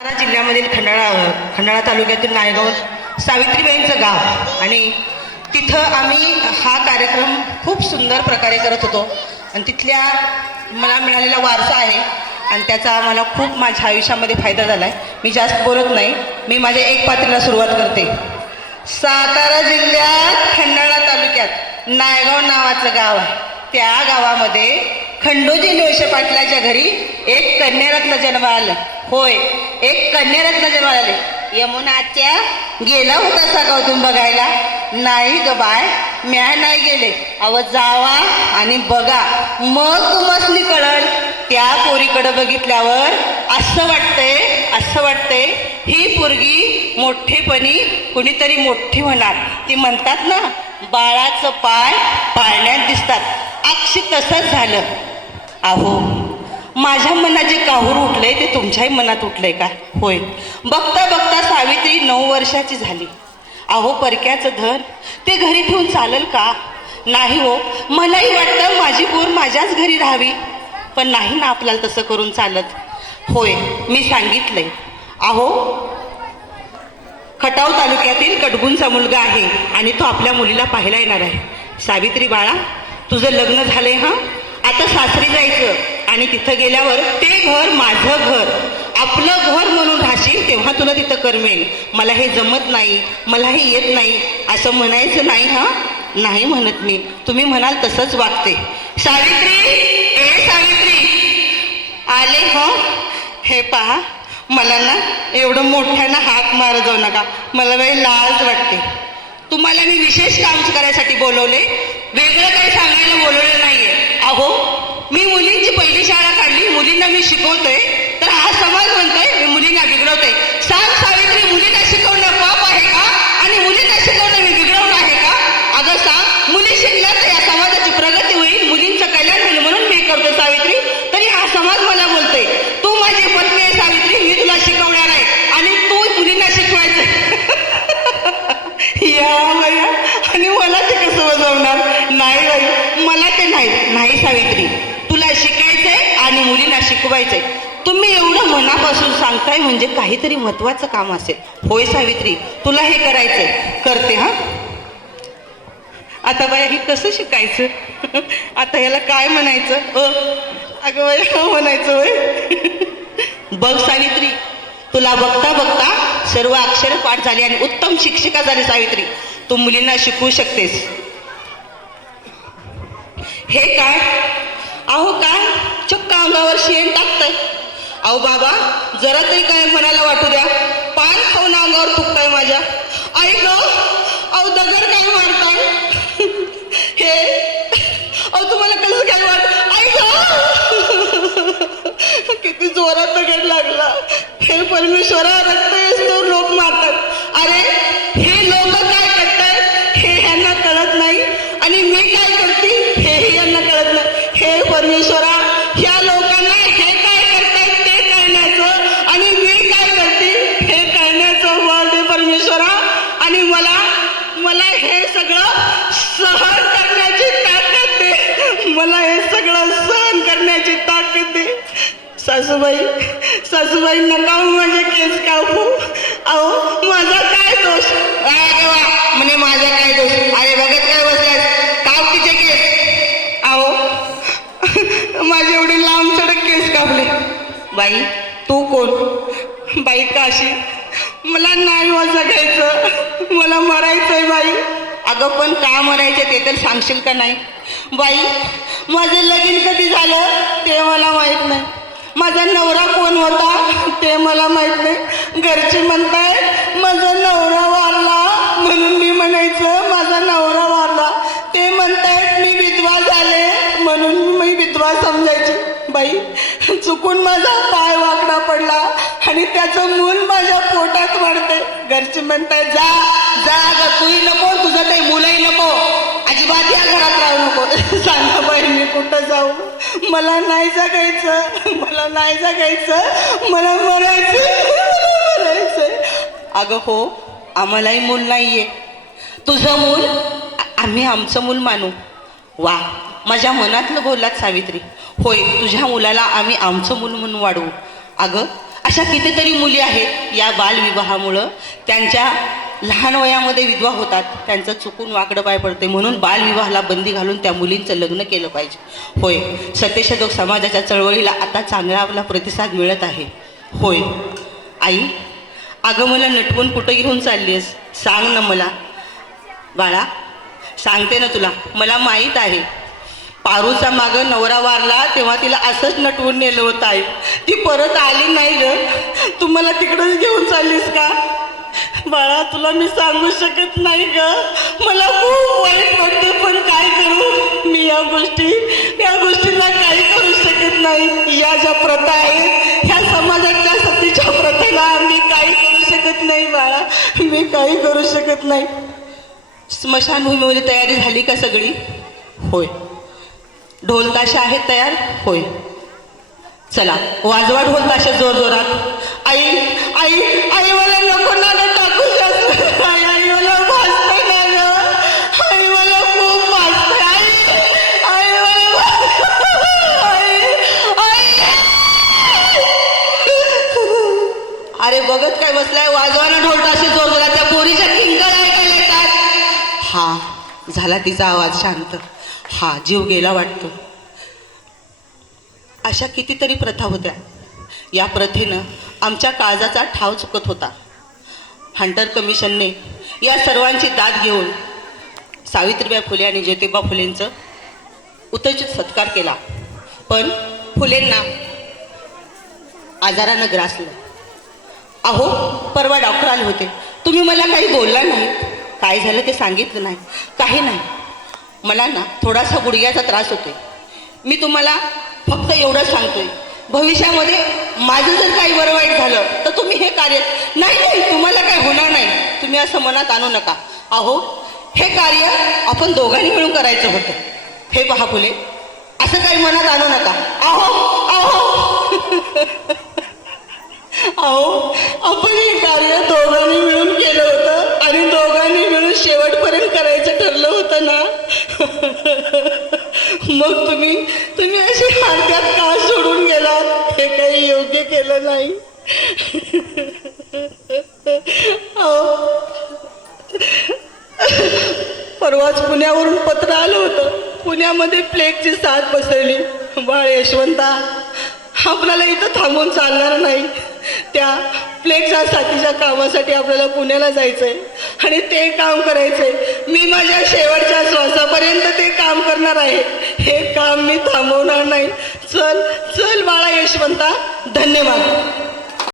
सातारा जिल्ह्यामधील खंडाळा तालुक्यातील नायगाव सावित्रीबाईंचं गाव आणि तिथं आम्ही हा कार्यक्रम खूप सुंदर प्रकारे करत होतो आणि तिथल्या मला मिळालेला वारसा आहे आणि त्याचा आम्हाला खूप माझ्या आयुष्यामध्ये फायदा झाला आहे. मी जास्त बोलत नाही, मी माझ्या एक पात्रीला सुरुवात करते. सातारा जिल्ह्यात खंडाळा तालुक्यात नायगाव नावाचं गाव आहे. त्या गावामध्ये खंडोजी लोळशे पाटलाच्या घरी एक कन्यारत्न जन्माला आलं. होय, एक कन्यारत्न जन्माला आले. यमुनाच्या गेला होता सगावतून बघायला? नाही ग बाय, म्या नाही गेले. अव जावा आणि बघा, मग तुम्हासनी कळल. त्या पोरीकडे बघितल्यावर असं वाटतंय ही पोरगी मोठेपणी कुणीतरी मोठी होणार. ती म्हणतात ना, बाळाचं पाय पाळण्यात दिसतात, अक्षी तसंच झालं. अहो, माझ्या मनात जे काहूर उठलंय ते तुमच्याही मनात उठलंय का? होय, बघता बघता सावित्री 9 वर्षाची झाली. अहो, परक्याचं धन ते घरी ठेवून चालेल का? नाही हो, मलाही वाटतं माझी पोर माझ्याच घरी राहावी, पण नाही ना आपल्याला तसं करून चालत. होय, मी सांगितलंय. अहो, खटाव तालुक्यातील कडगुंचा मुलगा आहे आणि तो आपल्या मुलीला पाहायला येणार आहे. सावित्री बाळा, तुझं लग्न झालंय. हां, आता सासरी जायचं आणि तिथं गेल्यावर ते घर माझं घर, आपलं घर म्हणून राहशील, तेव्हा तुला तिथं करमेल. मला हे जमत नाही, मला हे येत नाही असं म्हणायचं नाही. हां, नाही म्हणत मी, तुम्ही म्हणाल तसंच वागते. सावित्री, ए सावित्री, आले हो. हे पहा, मला ना एवढं मोठ्यानं हाक मारत जाऊ नका, मला बाई लाज वाटते. तुम्हाला मी विशेष काम करायसाठी बोलवले, वेगळं काही सांगायला बोलवलं नाहीये. अहो, मी मुलींची पहिली शाळा काढली, मुलींना मी शिकवतोय, तर हा समाज म्हणतोय मी मुलींना बिघडवतोय. सांग सावित्री, मुलींना शिकवणं पाप आहे का आणि मुलींना शिकवणं मी बिघडवणं आहे का? अगं सांग, मुली शिकल्या तर या समाजाची प्रगती होईल, मुलींचं कल्याण होईल म्हणून मी करतोय सावित्री. तरी हा समाज मला बोलतोय तू माझी पत्नी आहे सावित्री, मी तुला शिकवणार आहे आणि तू मुलींना शिकवायचं. या बाया, आणि मला ते कसं बजवणार? नाही बाई, मला ते नाही सावित्री, तुला शिकायचंय आणि मुलींना शिकवायचंय. तुम्ही एवढं मनापासून सांगताय म्हणजे काहीतरी महत्वाचं काम असेल. होय सावित्री, तुला हे करायचंय, करते. हा, आता बाया, हे कसं शिकायचं? आता याला काय म्हणायचं? अगं बाया, म्हणायचं होय. बघ सावित्री, तुला बघता बघता सर्व अक्षर पाठ झाली आणि उत्तम शिक्षिका झाली सावित्री, तू मुलींना शिकवू शकतेस. हे काय? अहो, काय चक्क अंगावर शेण टाकतंय. अहो बाबा, जरा तरी काय मनाला वाटू द्या. पान खाऊन अंगावर थुकताय माझ्या. आई ग, अहो दगड काय मारताय? हे अहो, तुम्हाला कसं काय वाटत? आई ग, किती जोरात दगड लागला. हे परमेश्वरा, रक्त येतो लोक मारतात. अरे, हे लोक काय करतात हे ह्यांना कळत नाही आणि मी काय करते हेही यांना कळत नाही. हे परमेश्वरा, ह्या लोकांना हे काय करतात ते कळण्याचं आणि मी काय करते हे कळण्याचं बळ दे परमेश्वरा. आणि मला हे सगळं सहन करण्याची ताकद दे. मला हे सगळं सहन करण्याची ताकद दे. सासूबाई नका माझे केस कापू. अहो, माझा काय दोष? म्हणे माझा काय दोष? अरे बघत काय बसलास, काप तिचे केस. अहो, माझे एवढे लांब सडक केस कापले. बाई, तू कोण? बाई काशी, मला नाही जगायचं, मला मरायचंय बाई. अगं, पण का मरायचं ते तर सांगशील का? नाही बाई, माझं लगीन कधी झालं ते मला माहित नाही, माझा नवरा कोण होता ते मला माहित नाही. घरचे म्हणतायत माझा नवरा वारला म्हणून मी म्हणायचं माझा नवरा वारला. ते म्हणतायत मी विधवा झाले म्हणून मी विधवा समजायची. बाई, चुकून माझा पाय वाकडा पडला आणि त्याचं मूल माझ्या पोटात वाढते. घरचे म्हणतायत जा ग, तूही नको, तुझं काही मुलंही नको, अजिबात या घरात राहू नको. सांगा बाई, मी कुठं जाऊ? मला नाही जगायचं, मला नाही जगायचं, मला मरायचंय. अगं हो, आम्हालाही मूल नाहीये. तुझं मूल आम्ही आमचं मूल मानू. वा, माझ्या मनातलं बोललात सावित्री. होय, तुझ्या मुलाला आम्ही आमचं मूल म्हणून वाढवू. अगं, अशा कितीतरी मुली आहेत या बालविवाहामुळं त्यांच्या लहान वयामध्ये विधवा होतात, त्यांचं चुकून वाकडं पाय पडते. म्हणून बालविवाहाला बंदी घालून त्या मुलींचं लग्न केलं पाहिजे. होय, सत्यशोधक समाजाच्या चळवळीला आता चांगला आपला प्रतिसाद मिळत आहे. होय आई, अगं मला नटवून कुठं घेऊन चालली आहेस? सांग ना मला बाळा. सांगते ना तुला, मला माहीत आहे. पारूचा मागं नवरा वारला तेव्हा तिला असंच नटवून नेलं होतं आहे. ती परत आली नाही ग. तू मला तिकडंच घेऊन चाललीस का? बाळा, तुला मी सांगू शकत नाही ग. मला खूप वाईट वाटतं, पण काय करू मी? या गोष्टींना काही करू शकत नाही. या ज्या प्रथा आहेत, ह्या समाजातल्या सतीच्या प्रथेला मी काही करू शकत नाही बाळा, मी काही करू शकत नाही. स्मशानभूमीमध्ये तयारी झाली का सगळी? होय. ढोल ताशा आहेत तयार? होय. चला वाजवा ढोल ताशा जोर जोरात. आई आई आई, मला नको ना टाकू जास्त. आई आई, मला भाजतंय ना ग. आई मला खूप भाजतंय. आई आई मला आई. अरे बघत काय बसलाय? वाजवा ना ढोल ताशे जोर जोरात. त्या पोरीच्या किंकर ऐकायला येतात. हा झाला तिचा आवाज शांत. हा जीव गेला वाटतो. अशा कितीतरी प्रथा होत्या. या प्रथेनं आमच्या काळजाचा ठाव चुकत होता. हंटर कमिशनने या सर्वांची दाद घेऊन सावित्रीबाई फुले आणि ज्योतिबा फुलेंचं उतचित सत्कार केला. पण फुलेंना आजारानं ग्रासलं. अहो, परवा डॉक्टर आले होते, तुम्ही मला काही बोलला नाही. काय झालं ते सांगितलं नाही. काही नाही, मला ना थोडासा गुडघ्याचा त्रास होतोय. मी तुम्हाला फक्त एवढं सांगतोय, भविष्यामध्ये माझं जर काही बरं वाईट झालं तर तुम्ही हे कार्य नाही, तुम्हाला काही होणार नाही, तुम्ही असं मनात आणू नका. अहो, हे कार्य आपण दोघांनी मिळून करायचं होतं. हे पहा फुले, असं काही मनात आणू नका. अहो, आपण हे कार्य दोघांनी मिळून केलं होतं आणि दोघांनी मिळून शेवटपर्यंत करायचं ठरलं होतं ना. मग तुम्ही अशी हार्ट्यात का सोडून गेलात? हे काही योग्य केलं नाही. परवाच पुण्यावरून पत्र आलं होतं. पुण्यामध्ये प्लेगची साथ पसरली. बाळ यशवंता, आपल्याला इथं थांबून चालणार नाही. त्या प्लेगच्या साथीच्या कामासाठी आपल्याला पुण्याला जायचंय आणि ते काम करायचंय. मी माझ्या शेवटच्या श्वासापर्यंत ते काम करणार आहे. हे काम मी थांबवणार नाही. चल चल बाळा यशवंता, धन्यवाद.